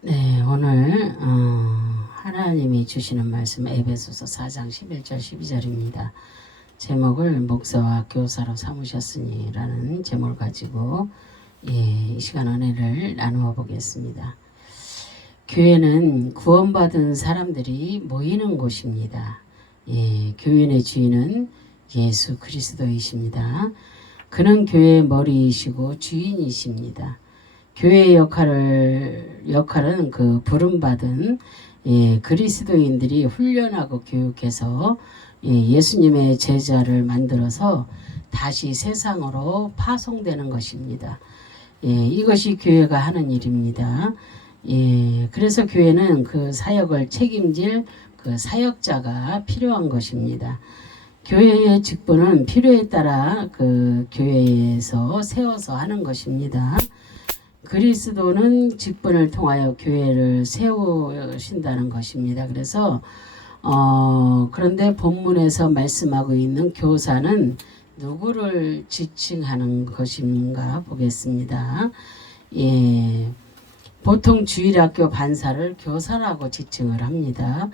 네, 오늘 하나님이 주시는 말씀 에베소서 4장 11절 12절입니다. 제목을 목사와 교사로 삼으셨으니 라는 제목을 가지고 이 시간 은혜를 나누어 보겠습니다. 교회는 구원받은 사람들이 모이는 곳입니다. 교인의 주인은 예수 그리스도이십니다. 그는 교회의 머리이시고 주인이십니다. 교회의 역할은 그 부름받은 그리스도인들이 훈련하고 교육해서 예수님의 제자를 만들어서 다시 세상으로 파송되는 것입니다. 이것이 교회가 하는 일입니다. 그래서 교회는 그 사역을 책임질 그 사역자가 필요한 것입니다. 교회의 직분은 필요에 따라 그 교회에서 세워서 하는 것입니다. 그리스도는 직분을 통하여 교회를 세우신다는 것입니다. 그래서 그런데 본문에서 말씀하고 있는 교사는 누구를 지칭하는 것인가 보겠습니다. 보통 주일학교 반사를 교사라고 지칭을 합니다.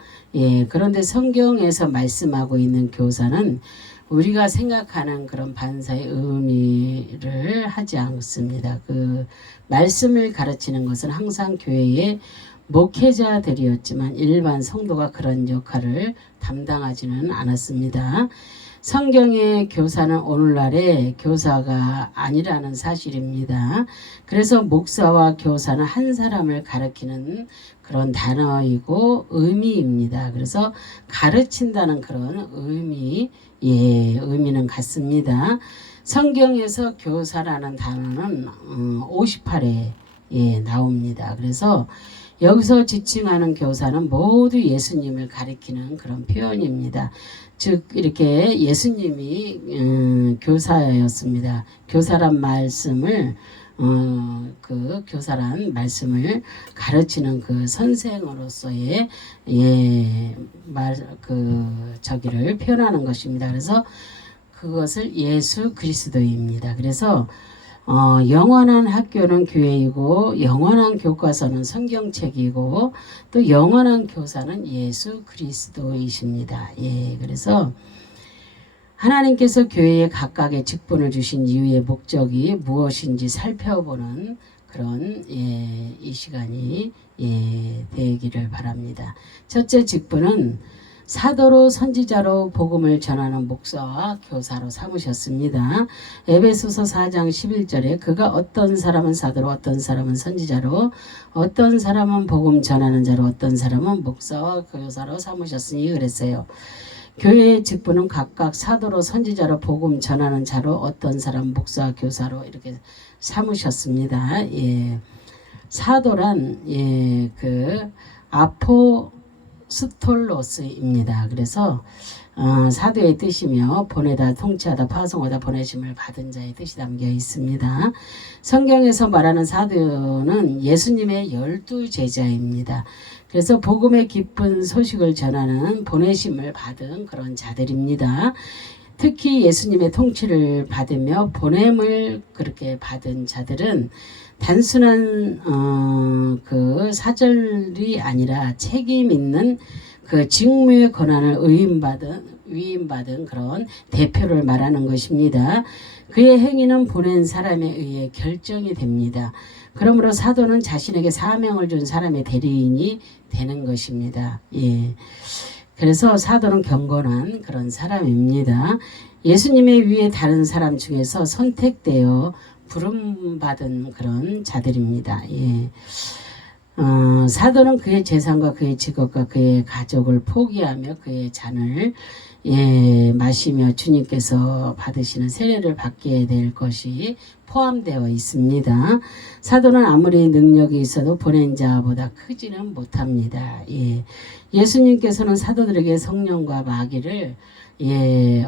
그런데 성경에서 말씀하고 있는 교사는 우리가 생각하는 그런 반사의 의미를 하지 않습니다. 그 말씀을 가르치는 것은 항상 교회의 목회자들이었지만 일반 성도가 그런 역할을 담당하지는 않았습니다. 성경의 교사는 오늘날의 교사가 아니라는 사실입니다. 그래서 목사와 교사는 한 사람을 가르치는 그런 단어이고 의미입니다. 그래서 가르친다는 그런 의미는 같습니다. 성경에서 교사라는 단어는 58회 나옵니다. 그래서 여기서 지칭하는 교사는 모두 예수님을 가리키는 그런 표현입니다. 즉 이렇게 예수님이 교사였습니다. 교사란 말씀을 교사란 말씀을 가르치는 그 선생으로서의 저기를 표현하는 것입니다. 그래서 그것을 예수 그리스도입니다. 그래서 영원한 학교는 교회이고 영원한 교과서는 성경책이고 또 영원한 교사는 예수 그리스도이십니다. 그래서 하나님께서 교회에 각각의 직분을 주신 이유의 목적이 무엇인지 살펴보는 그런 이 시간이 되기를 바랍니다. 첫째 직분은 사도로 선지자로 복음을 전하는 목사와 교사로 삼으셨습니다. 에베소서 4장 11절에 그가 어떤 사람은 사도로 어떤 사람은 선지자로 어떤 사람은 복음 전하는 자로 어떤 사람은 목사와 교사로 삼으셨으니 그랬어요. 교회의 직분은 각각 사도로 선지자로 복음 전하는 자로 어떤 사람 목사 교사로 이렇게 삼으셨습니다. 사도란 그 아포스톨로스입니다. 그래서 사도의 뜻이며 보내다 통치하다 파송하다 보내심을 받은 자의 뜻이 담겨 있습니다. 성경에서 말하는 사도는 예수님의 12 제자입니다. 그래서 복음의 기쁜 소식을 전하는 보내심을 받은 그런 자들입니다. 특히 예수님의 통치를 받으며 보냄을 그렇게 받은 자들은 단순한 그 사절이 아니라 책임 있는 그 직무의 권한을 위임받은 그런 대표를 말하는 것입니다. 그의 행위는 보낸 사람에 의해 결정이 됩니다. 그러므로 사도는 자신에게 사명을 준 사람의 대리인이 되는 것입니다. 그래서 사도는 경건한 그런 사람입니다. 예수님의 위에 다른 사람 중에서 선택되어 부름받은 그런 자들입니다. 사도는 그의 재산과 그의 직업과 그의 가족을 포기하며 그의 잔을 마시며 주님께서 받으시는 세례를 받게 될 것이 포함되어 있습니다. 사도는 아무리 능력이 있어도 보낸 자보다 크지는 못합니다. 예수님께서는 사도들에게 성령과 마귀를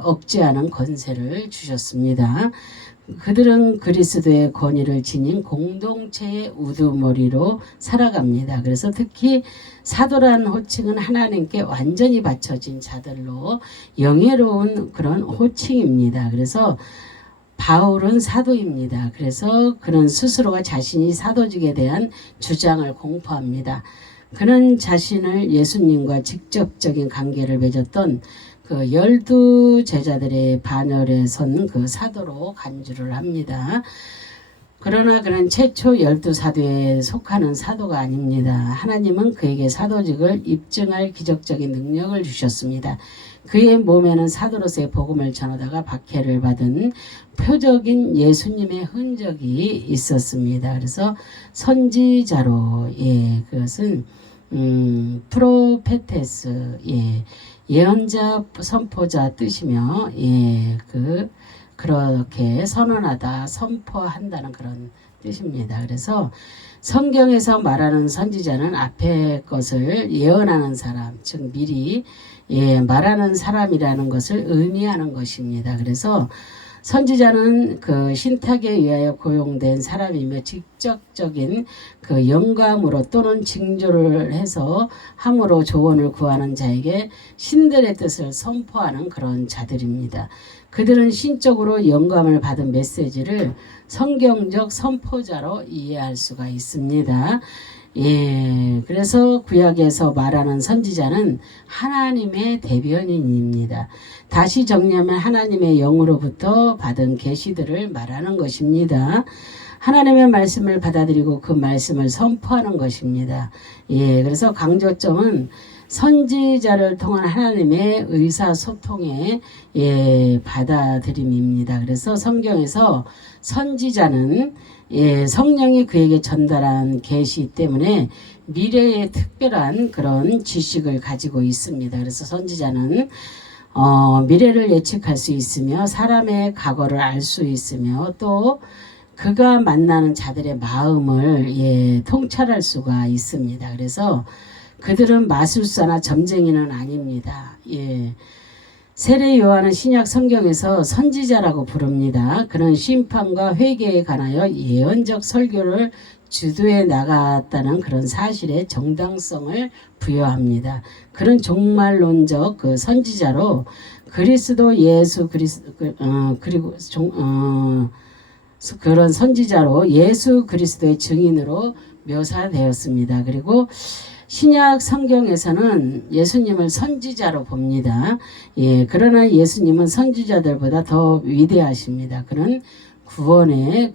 억제하는 권세를 주셨습니다. 그들은 그리스도의 권위를 지닌 공동체의 우두머리로 살아갑니다. 그래서 특히 사도라는 호칭은 하나님께 완전히 바쳐진 자들로 영예로운 그런 호칭입니다. 그래서 바울은 사도입니다. 그래서 그는 스스로가 자신이 사도직에 대한 주장을 공포합니다. 그는 자신을 예수님과 직접적인 관계를 맺었던 그 12제자들의 반열에 선 그 사도로 간주를 합니다. 그러나 그는 최초 12사도에 속하는 사도가 아닙니다. 하나님은 그에게 사도직을 입증할 기적적인 능력을 주셨습니다. 그의 몸에는 사도로서의 복음을 전하다가 박해를 받은 표적인 예수님의 흔적이 있었습니다. 그래서 선지자로, 그것은 프로페테스, 예언자, 선포자 뜻이며, 그렇게 선언하다, 선포한다는 그런 뜻입니다. 그래서 성경에서 말하는 선지자는 앞의 것을 예언하는 사람, 즉 미리 말하는 사람이라는 것을 의미하는 것입니다. 그래서 선지자는 그 신탁에 의하여 고용된 사람이며 직접적인 그 영감으로 또는 징조를 해서 함으로 조언을 구하는 자에게 신들의 뜻을 선포하는 그런 자들입니다. 그들은 신적으로 영감을 받은 메시지를 성경적 선포자로 이해할 수가 있습니다. 그래서 구약에서 말하는 선지자는 하나님의 대변인입니다. 다시 정리하면 하나님의 영으로부터 받은 계시들을 말하는 것입니다. 하나님의 말씀을 받아들이고 그 말씀을 선포하는 것입니다. 그래서 강조점은 선지자를 통한 하나님의 의사소통의 받아들임입니다. 그래서 성경에서 선지자는 성령이 그에게 전달한 계시 때문에 미래의 특별한 그런 지식을 가지고 있습니다. 그래서 선지자는 미래를 예측할 수 있으며 사람의 과거를 알 수 있으며 또 그가 만나는 자들의 마음을 통찰할 수가 있습니다. 그래서 그들은 마술사나 점쟁이는 아닙니다. 세례 요한은 신약 성경에서 선지자라고 부릅니다. 그는 심판과 회개에 관하여 예언적 설교를 주도해 나갔다는 그런 사실의 정당성을 부여합니다. 그런 종말론적 그 선지자로 그리스도 예수 그런 선지자로 예수 그리스도의 증인으로 묘사되었습니다. 그리고 신약 성경에서는 예수님을 선지자로 봅니다. 그러나 예수님은 선지자들보다 더 위대하십니다. 그는 구원을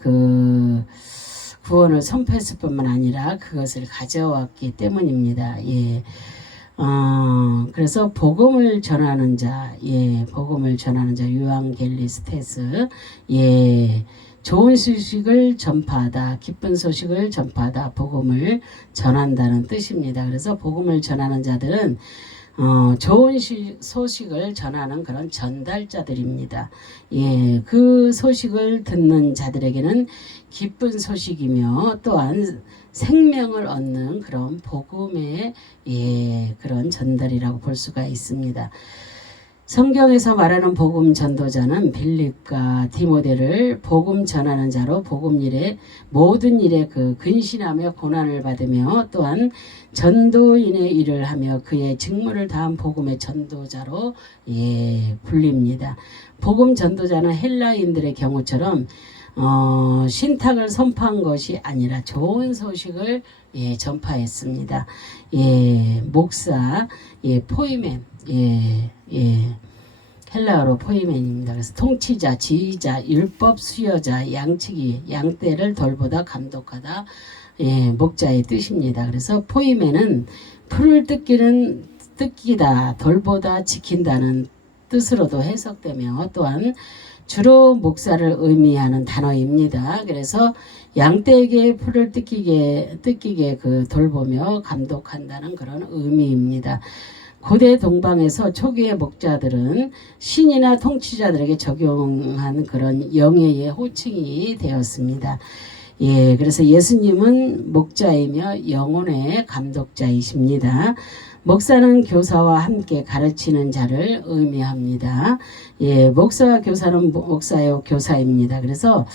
선포했을 뿐만 아니라 그것을 가져왔기 때문입니다. 그래서 복음을 전하는 자, 유앙겔리스테스, 좋은 소식을 전파하다, 기쁜 소식을 전파하다, 복음을 전한다는 뜻입니다. 그래서 복음을 전하는 자들은 좋은 소식을 전하는 그런 전달자들입니다. 그 소식을 듣는 자들에게는 기쁜 소식이며 또한 생명을 얻는 그런 복음의 그런 전달이라고 볼 수가 있습니다. 성경에서 말하는 복음 전도자는 빌립과 디모데를 복음 전하는 자로 복음 일에 모든 일에 그 근신하며 고난을 받으며 또한 전도인의 일을 하며 그의 직무를 다한 복음의 전도자로 불립니다. 복음 전도자는 헬라인들의 경우처럼 신탁을 선포한 것이 아니라 좋은 소식을 전파했습니다. 목사, 포이멘, 헬라어로 포이멘입니다. 그래서 통치자, 지휘자, 율법 수여자, 양치기, 양떼를 돌보다 감독하다, 목자의 뜻입니다. 그래서 포이멘은 풀을 뜯기다, 돌보다 지킨다는 뜻으로도 해석되며 또한 주로 목사를 의미하는 단어입니다. 그래서 양떼에게 풀을 뜯기게 돌보며 감독한다는 그런 의미입니다. 고대 동방에서 초기의 목자들은 신이나 통치자들에게 적용한 그런 영예의 호칭이 되었습니다. 그래서 예수님은 목자이며 영혼의 감독자이십니다. 목사는 교사와 함께 가르치는 자를 의미합니다. 목사와 교사는 목사요 교사입니다. 그래서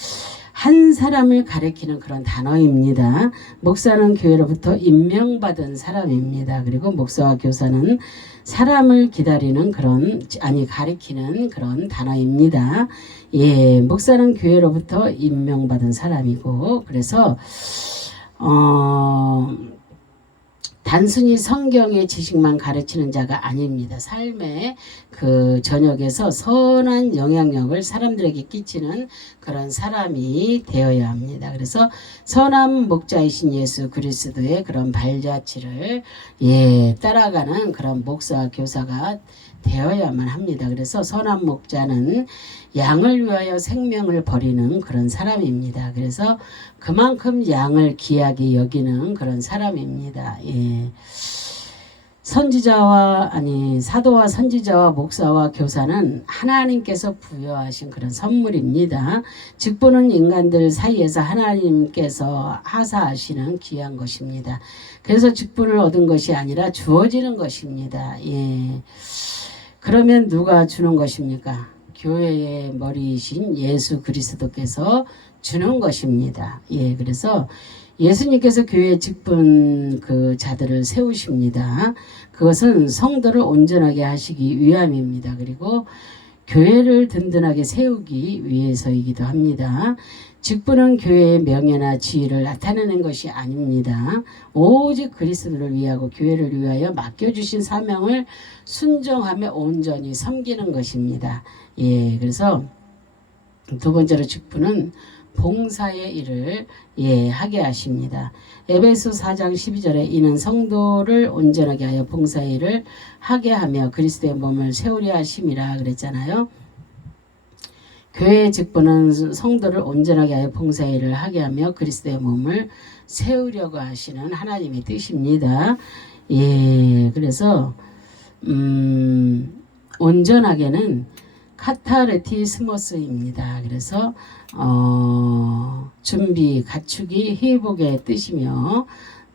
한 사람을 가리키는 그런 단어입니다. 목사는 교회로부터 임명받은 사람입니다. 그리고 목사와 교사는 사람을 기다리는 가리키는 그런 단어입니다. 예, 목사는 교회로부터 임명받은 사람이고, 그래서 단순히 성경의 지식만 가르치는 자가 아닙니다. 삶의 그 전역에서 선한 영향력을 사람들에게 끼치는 그런 사람이 되어야 합니다. 그래서 선한 목자이신 예수 그리스도의 그런 발자취를 따라가는 그런 목사와 교사가 되어야만 합니다. 그래서 선한 목자는 양을 위하여 생명을 버리는 그런 사람입니다. 그래서 그만큼 양을 귀하게 여기는 그런 사람입니다. 예. 사도와 선지자와 목사와 교사는 하나님께서 부여하신 그런 선물입니다. 직분은 인간들 사이에서 하나님께서 하사하시는 귀한 것입니다. 그래서 직분을 얻은 것이 아니라 주어지는 것입니다. 예. 그러면 누가 주는 것입니까? 교회의 머리이신 예수 그리스도께서 주는 것입니다. 예, 그래서 예수님께서 교회의 직분 그 자들을 세우십니다. 그것은 성도를 온전하게 하시기 위함입니다. 그리고 교회를 든든하게 세우기 위해서이기도 합니다. 직분은 교회의 명예나 지위를 나타내는 것이 아닙니다. 오직 그리스도를 위하고 교회를 위하여 맡겨주신 사명을 순종하며 온전히 섬기는 것입니다. 예, 그래서 두 번째로 직분은 봉사의 일을 하게 하십니다. 에베소 4장 12절에 이는 성도를 온전하게 하여 봉사의 일을 하게 하며 그리스도의 몸을 세우려 하심이라 그랬잖아요. 교회의 직분은 성도를 온전하게 하여 봉사의 일을 하게 하며 그리스도의 몸을 세우려고 하시는 하나님의 뜻입니다. 예, 그래서 온전하게는 카타르티스모스입니다. 그래서 준비, 갖추기, 회복의 뜻이며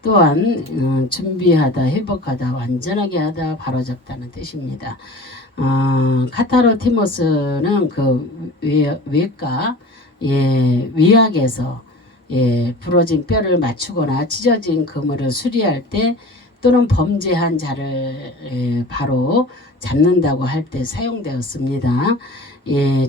또한 준비하다, 회복하다, 완전하게 하다, 바로잡다는 뜻입니다. 카타르티모스는 그 외과 위약에서 부러진 뼈를 맞추거나 찢어진 그물을 수리할 때 또는 범죄한 자를 바로 잡는다고 할 때 사용되었습니다.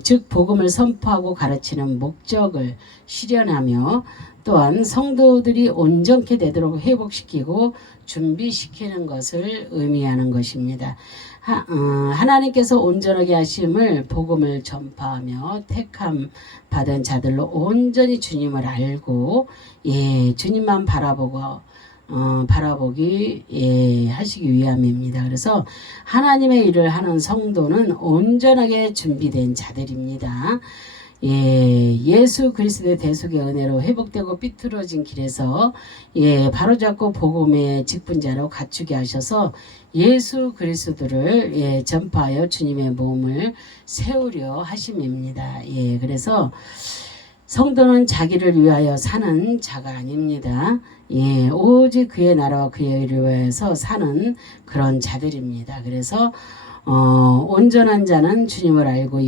즉 복음을 선포하고 가르치는 목적을 실현하며 또한 성도들이 온전케 되도록 회복시키고 준비시키는 것을 의미하는 것입니다. 하나님께서 온전하게 하심을 복음을 전파하며 택함 받은 자들로 온전히 주님을 알고 주님만 바라보기 하시기 위함입니다. 그래서 하나님의 일을 하는 성도는 온전하게 준비된 자들입니다. 예수 그리스도의 대속의 은혜로 회복되고 삐뚤어진 길에서 바로잡고 복음의 직분자로 갖추게 하셔서 예수 그리스도를 전파하여 주님의 몸을 세우려 하심입니다. 그래서 성도는 자기를 위하여 사는 자가 아닙니다. 오직 그의 나라와 그의 일을 위해서 사는 그런 자들입니다. 그래서 온전한 자는 주님을 알고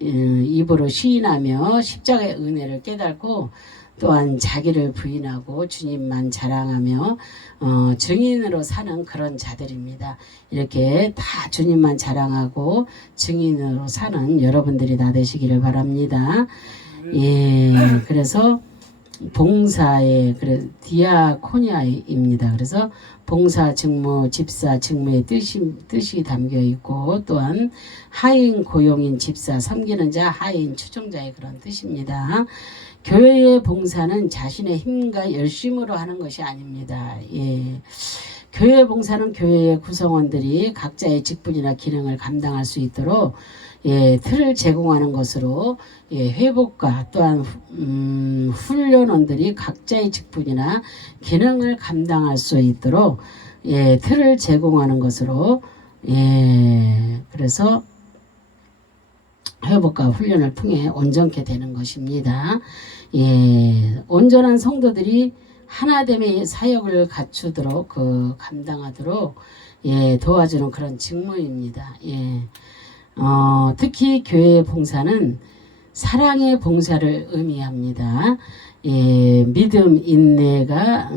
입으로 시인하며 십자가의 은혜를 깨닫고 또한 자기를 부인하고 주님만 자랑하며 증인으로 사는 그런 자들입니다. 이렇게 다 주님만 자랑하고 증인으로 사는 여러분들이 다 되시기를 바랍니다. 그래서 봉사의 디아코니아입니다. 그래서 봉사 직무, 집사 직무의 뜻이 담겨 있고 또한 하인 고용인 집사 섬기는 자 하인 추종자의 그런 뜻입니다. 교회의 봉사는 자신의 힘과 열심으로 하는 것이 아닙니다. 교회 봉사는 교회의 구성원들이 각자의 직분이나 기능을 감당할 수 있도록 틀을 제공하는 것으로 회복과 또한 훈련원들이 각자의 직분이나 기능을 감당할 수 있도록 틀을 제공하는 것으로 그래서 회복과 훈련을 통해 온전케 되는 것입니다. 온전한 성도들이 하나됨의 사역을 갖추도록 감당하도록 도와주는 그런 직무입니다. 특히 교회의 봉사는 사랑의 봉사를 의미합니다. 예, 믿음, 인내가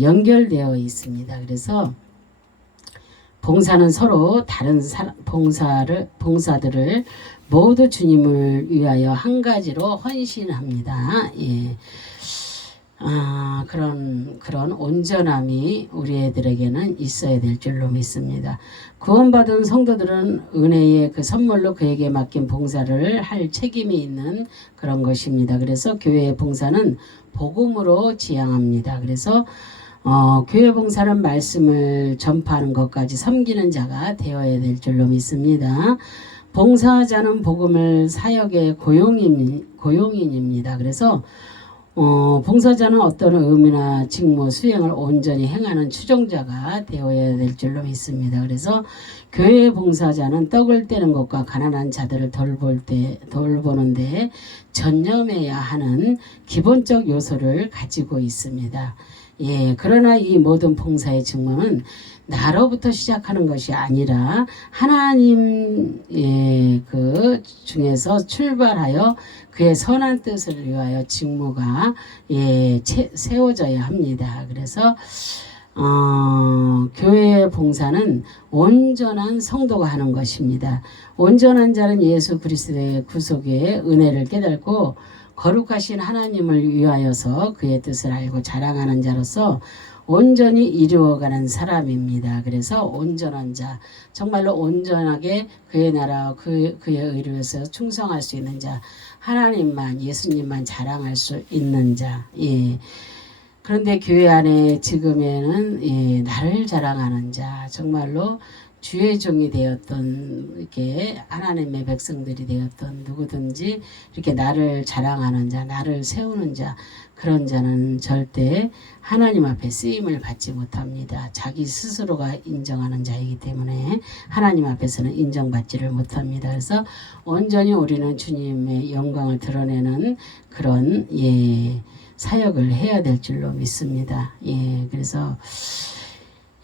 연결되어 있습니다. 그래서 봉사는 서로 다른 봉사들을 모두 주님을 위하여 한 가지로 헌신합니다. 예. 그런 온전함이 우리 애들에게는 있어야 될 줄로 믿습니다. 구원받은 성도들은 은혜의 그 선물로 그에게 맡긴 봉사를 할 책임이 있는 그런 것입니다. 그래서 교회의 봉사는 복음으로 지향합니다. 그래서 교회 봉사는 말씀을 전파하는 것까지 섬기는 자가 되어야 될 줄로 믿습니다. 봉사자는 복음을 사역의 고용인입니다. 그래서 봉사자는 어떤 의미나 직무 수행을 온전히 행하는 추종자가 되어야 될 줄로 믿습니다. 그래서 교회 봉사자는 떡을 떼는 것과 가난한 자들을 돌보는데 전념해야 하는 기본적 요소를 가지고 있습니다. 예, 그러나 이 모든 봉사의 직무는 나로부터 시작하는 것이 아니라 하나님 그 중에서 출발하여 그의 선한 뜻을 위하여 직무가 세워져야 합니다. 그래서 교회의 봉사는 온전한 성도가 하는 것입니다. 온전한 자는 예수 그리스도의 구속의 은혜를 깨닫고 거룩하신 하나님을 위하여서 그의 뜻을 알고 자랑하는 자로서 온전히 이루어가는 사람입니다. 그래서 온전한 자, 정말로 온전하게 그의 나라와 그의 의를 위해서 충성할 수 있는 자, 하나님만, 예수님만 자랑할 수 있는 자. 예. 그런데 교회 안에 지금에는 나를 자랑하는 자, 정말로 주의 종이 되었던 이렇게 하나님의 백성들이 되었던 누구든지 이렇게 나를 자랑하는 자, 나를 세우는 자, 그런 자는 절대 하나님 앞에 쓰임을 받지 못합니다. 자기 스스로가 인정하는 자이기 때문에 하나님 앞에서는 인정받지를 못합니다. 그래서 온전히 우리는 주님의 영광을 드러내는 그런 사역을 해야 될 줄로 믿습니다. 그래서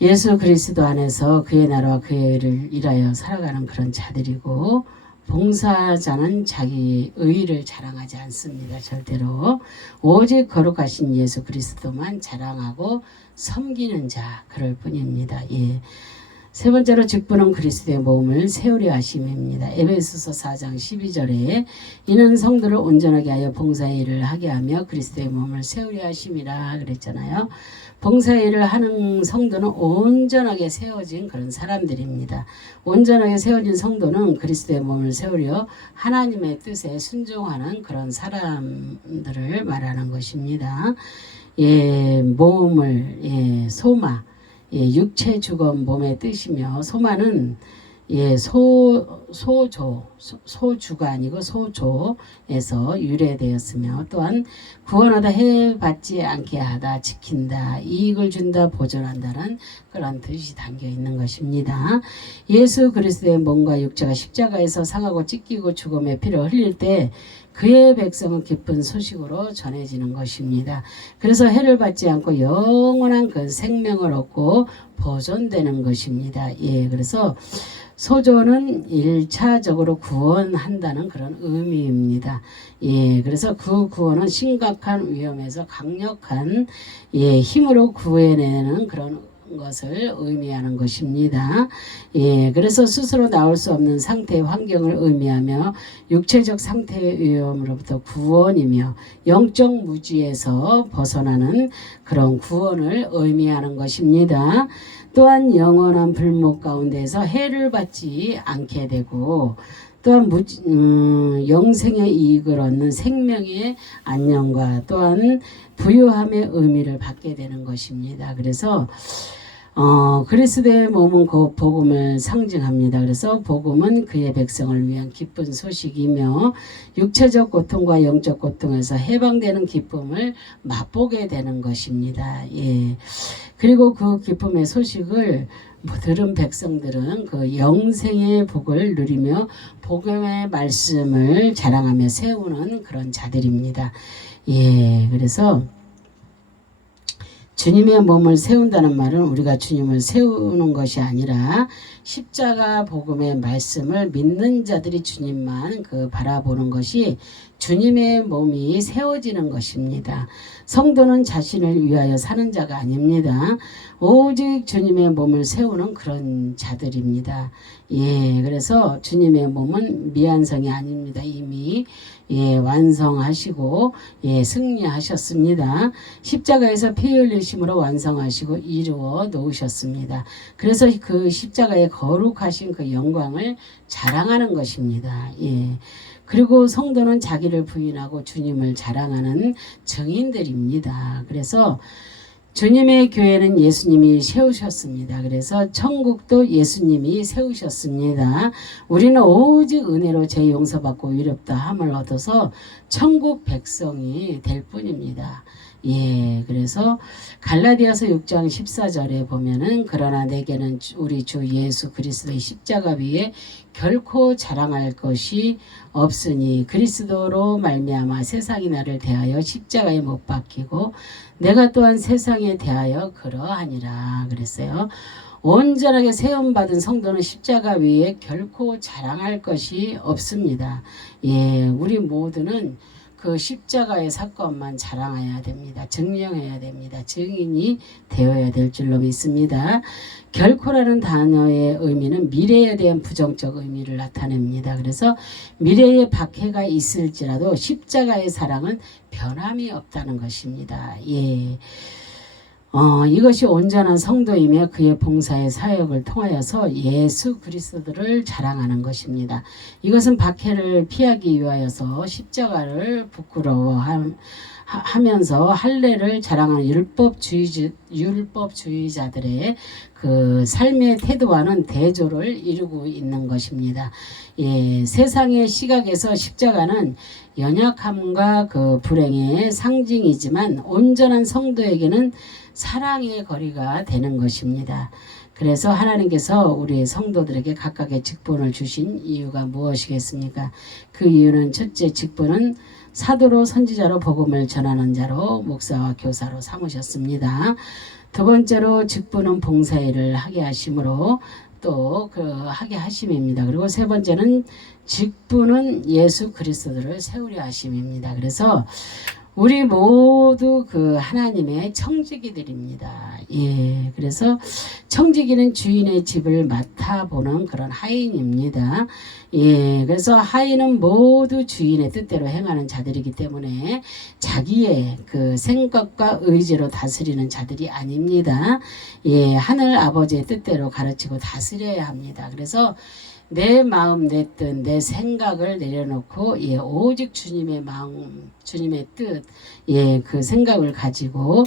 예수 그리스도 안에서 그의 나라와 그의 의를 일하여 살아가는 그런 자들이고, 봉사자는 자기 의를 자랑하지 않습니다. 절대로. 오직 거룩하신 예수 그리스도만 자랑하고 섬기는 자, 그럴 뿐입니다. 세 번째로 직분은 그리스도의 몸을 세우려 하심입니다. 에베소서 4장 12절에 이는 성도를 온전하게 하여 봉사의 일을 하게 하며 그리스도의 몸을 세우려 하심이라 그랬잖아요. 봉사의 일을 하는 성도는 온전하게 세워진 그런 사람들입니다. 온전하게 세워진 성도는 그리스도의 몸을 세우려 하나님의 뜻에 순종하는 그런 사람들을 말하는 것입니다. 몸을 소마, 육체 주건 몸의 뜻이며, 소마는 소주가 아니고 소조에서 유래되었으며, 또한 구원하다 해받지 않게 하다, 지킨다, 이익을 준다, 보존한다는 그런 뜻이 담겨 있는 것입니다. 예수 그리스도의 몸과 육체가 십자가에서 상하고 찢기고 죽음의 피를 흘릴 때 그의 백성은 기쁜 소식으로 전해지는 것입니다. 그래서 해를 받지 않고 영원한 그 생명을 얻고 보존되는 것입니다. 그래서 소조는 1차적으로 구원한다는 그런 의미입니다. 그래서 그 구원은 심각한 위험에서 강력한 힘으로 구해내는 그런 것을 의미하는 것입니다. 그래서 스스로 나올 수 없는 상태의 환경을 의미하며 육체적 상태의 위험으로부터 구원이며 영적 무지에서 벗어나는 그런 구원을 의미하는 것입니다. 또한 영원한 불목 가운데서 해를 받지 않게 되고, 또한 영생의 이익을 얻는 생명의 안녕과 또한 부유함의 의미를 받게 되는 것입니다. 그래서 그리스도의 몸은 그 복음을 상징합니다. 그래서 복음은 그의 백성을 위한 기쁜 소식이며 육체적 고통과 영적 고통에서 해방되는 기쁨을 맛보게 되는 것입니다. 그리고 그 기쁨의 소식을 들은 백성들은 그 영생의 복을 누리며 복음의 말씀을 자랑하며 세우는 그런 자들입니다. 그래서 주님의 몸을 세운다는 말은 우리가 주님을 세우는 것이 아니라 십자가 복음의 말씀을 믿는 자들이 주님만 바라보는 것이 주님의 몸이 세워지는 것입니다. 성도는 자신을 위하여 사는 자가 아닙니다. 오직 주님의 몸을 세우는 그런 자들입니다. 예, 그래서 주님의 몸은 미완성이 아닙니다. 이미 완성하시고 승리하셨습니다. 십자가에서 피 흘리심으로 완성하시고 이루어 놓으셨습니다. 그래서 그 십자가의 거룩하신 그 영광을 자랑하는 것입니다. 그리고 성도는 자기를 부인하고 주님을 자랑하는 증인들입니다. 그래서 주님의 교회는 예수님이 세우셨습니다. 그래서 천국도 예수님이 세우셨습니다. 우리는 오직 은혜로 죄 용서받고 의롭다 함을 얻어서 천국 백성이 될 뿐입니다. 그래서 갈라디아서 6장 14절에 보면은 그러나 내게는 우리 주 예수 그리스도의 십자가 위에 결코 자랑할 것이 없으니 그리스도로 말미암아 세상이 나를 대하여 십자가에 못 박히고 내가 또한 세상에 대하여 그러하니라 그랬어요. 온전하게 세움받은 성도는 십자가 위에 결코 자랑할 것이 없습니다. 우리 모두는 그 십자가의 사건만 자랑해야 됩니다. 증명해야 됩니다. 증인이 되어야 될 줄로 믿습니다. 결코라는 단어의 의미는 미래에 대한 부정적 의미를 나타냅니다. 그래서 미래에 박해가 있을지라도 십자가의 사랑은 변함이 없다는 것입니다. 이것이 온전한 성도이며 그의 봉사의 사역을 통하여서 예수 그리스도를 자랑하는 것입니다. 이것은 박해를 피하기 위하여서 십자가를 부끄러워하면서 할례를 자랑하는 율법주의자들의 그 삶의 태도와는 대조를 이루고 있는 것입니다. 세상의 시각에서 십자가는 연약함과 그 불행의 상징이지만 온전한 성도에게는 사랑의 거리가 되는 것입니다. 그래서 하나님께서 우리 성도들에게 각각의 직분을 주신 이유가 무엇이겠습니까? 그 이유는 첫째, 직분은 사도로 선지자로 복음을 전하는 자로 목사와 교사로 삼으셨습니다. 두 번째로 직분은 봉사일을 하게 하심으로 또 하게 하심입니다. 그리고 세 번째는 직분은 예수 그리스도를 세우려 하심입니다. 그래서 우리 모두 그 하나님의 청지기들입니다. 그래서 청지기는 주인의 집을 맡아보는 그런 하인입니다. 그래서 하인은 모두 주인의 뜻대로 행하는 자들이기 때문에 자기의 그 생각과 의지로 다스리는 자들이 아닙니다. 하늘 아버지의 뜻대로 가르치고 다스려야 합니다. 그래서 내 마음, 내 뜻, 내 생각을 내려놓고 오직 주님의 마음, 주님의 뜻, 그 생각을 가지고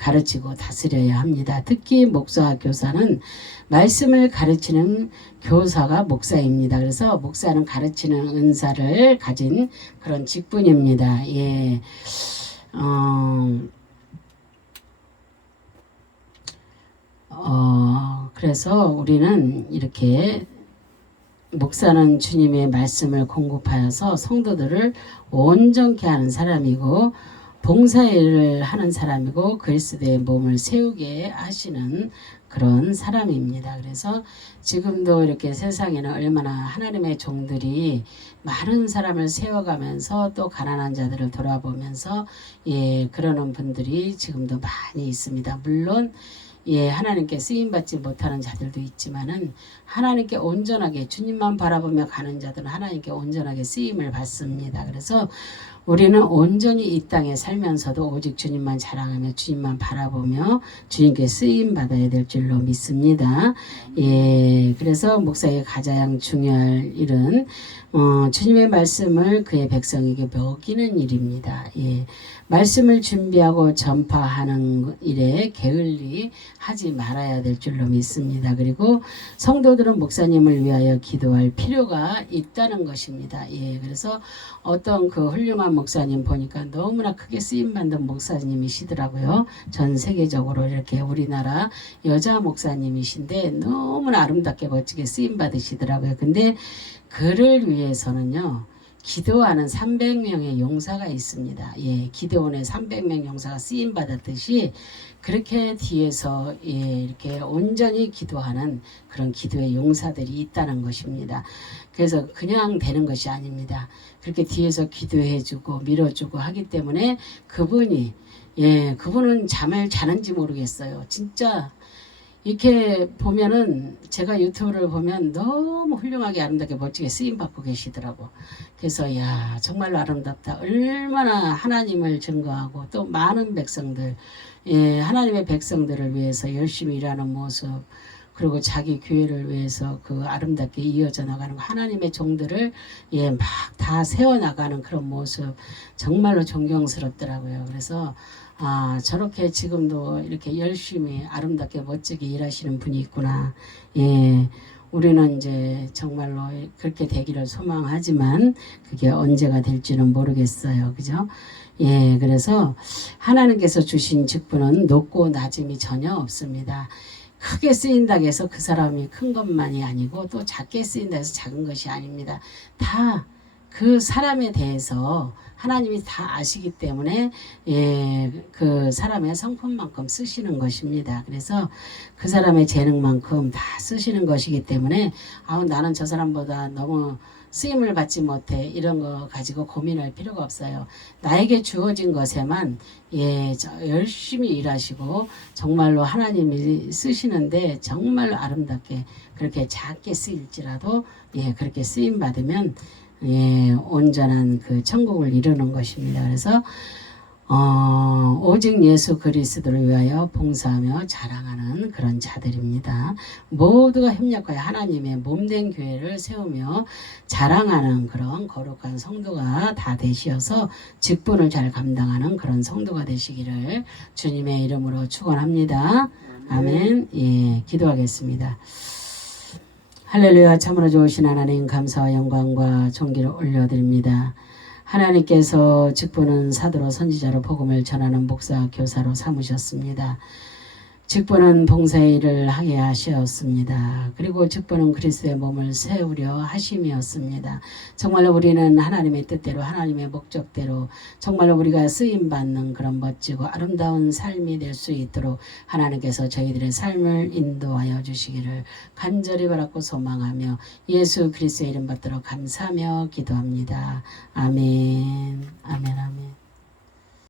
가르치고 다스려야 합니다. 특히 목사와 교사는 말씀을 가르치는 교사가 목사입니다. 그래서 목사는 가르치는 은사를 가진 그런 직분입니다. 그래서 우리는 이렇게 목사는 주님의 말씀을 공급하여서 성도들을 온전케 하는 사람이고 봉사일을 하는 사람이고 그리스도의 몸을 세우게 하시는 그런 사람입니다. 그래서 지금도 이렇게 세상에는 얼마나 하나님의 종들이 많은 사람을 세워가면서 또 가난한 자들을 돌아보면서 그러는 분들이 지금도 많이 있습니다. 물론 하나님께 쓰임받지 못하는 자들도 있지만은 하나님께 온전하게 주님만 바라보며 가는 자들은 하나님께 온전하게 쓰임을 받습니다. 그래서 우리는 온전히 이 땅에 살면서도 오직 주님만 자랑하며 주님만 바라보며 주님께 쓰임 받아야 될 줄로 믿습니다. 그래서 목사의 가장 중요할 일은 주님의 말씀을 그의 백성에게 먹이는 일입니다. 말씀을 준비하고 전파하는 일에 게을리 하지 말아야 될 줄로 믿습니다. 그리고 성도들은 목사님을 위하여 기도할 필요가 있다는 것입니다. 그래서 어떤 그 훌륭한 목사님 보니까 너무나 크게 쓰임받는 목사님이시더라고요. 전 세계적으로 이렇게 우리나라 여자 목사님이신데 너무나 아름답게 멋지게 쓰임받으시더라고요. 근데 그를 위해서는요, 기도하는 300명의 용사가 있습니다. 예, 기도원에 300명 용사가 쓰임 받았듯이 그렇게 뒤에서 예, 이렇게 온전히 기도하는 그런 기도의 용사들이 있다는 것입니다. 그래서 그냥 되는 것이 아닙니다. 그렇게 뒤에서 기도해주고 밀어주고 하기 때문에 그분은 잠을 자는지 모르겠어요. 진짜 이렇게 보면은 제가 유튜브를 보면 너무 훌륭하게 아름답게 멋지게 쓰임 받고 계시더라고. 그래서 야 정말로 아름답다. 얼마나 하나님을 증거하고 또 많은 백성들, 하나님의 백성들을 위해서 열심히 일하는 모습, 그리고 자기 교회를 위해서 그 아름답게 이어져 나가는 하나님의 종들을 막 다 세워나가는 그런 모습 정말로 존경스럽더라고요. 그래서 저렇게 지금도 이렇게 열심히 아름답게 멋지게 일하시는 분이 있구나. 우리는 이제 정말로 그렇게 되기를 소망하지만 그게 언제가 될지는 모르겠어요. 그죠? 그래서 하나님께서 주신 직분은 높고 낮음이 전혀 없습니다. 크게 쓰인다고 해서 그 사람이 큰 것만이 아니고 또 작게 쓰인다고 해서 작은 것이 아닙니다. 다 그 사람에 대해서 하나님이 다 아시기 때문에 그 사람의 성품만큼 쓰시는 것입니다. 그래서 그 사람의 재능만큼 다 쓰시는 것이기 때문에 나는 저 사람보다 너무 쓰임을 받지 못해 이런 거 가지고 고민할 필요가 없어요. 나에게 주어진 것에만 열심히 일하시고 정말로 하나님이 쓰시는데 정말 아름답게 그렇게 작게 쓰일지라도 그렇게 쓰임 받으면 온전한 그 천국을 이루는 것입니다. 그래서 오직 예수 그리스도를 위하여 봉사하며 자랑하는 그런 자들입니다. 모두가 협력하여 하나님의 몸된 교회를 세우며 자랑하는 그런 거룩한 성도가 다 되시어서 직분을 잘 감당하는 그런 성도가 되시기를 주님의 이름으로 축원합니다. 아멘. 기도하겠습니다. 할렐루야. 참으로 좋으신 하나님 감사와 영광과 존귀를 올려드립니다. 하나님께서 직분은 사도로 선지자로 복음을 전하는 목사 교사로 삼으셨습니다. 직분은 봉사의 일을 하게 하셨습니다. 그리고 직분은 그리스도의 몸을 세우려 하심이었습니다. 정말로 우리는 하나님의 뜻대로 하나님의 목적대로 정말로 우리가 쓰임받는 그런 멋지고 아름다운 삶이 될 수 있도록 하나님께서 저희들의 삶을 인도하여 주시기를 간절히 바라고 소망하며 예수 그리스도의 이름 받들어 감사하며 기도합니다. 아멘. 아멘.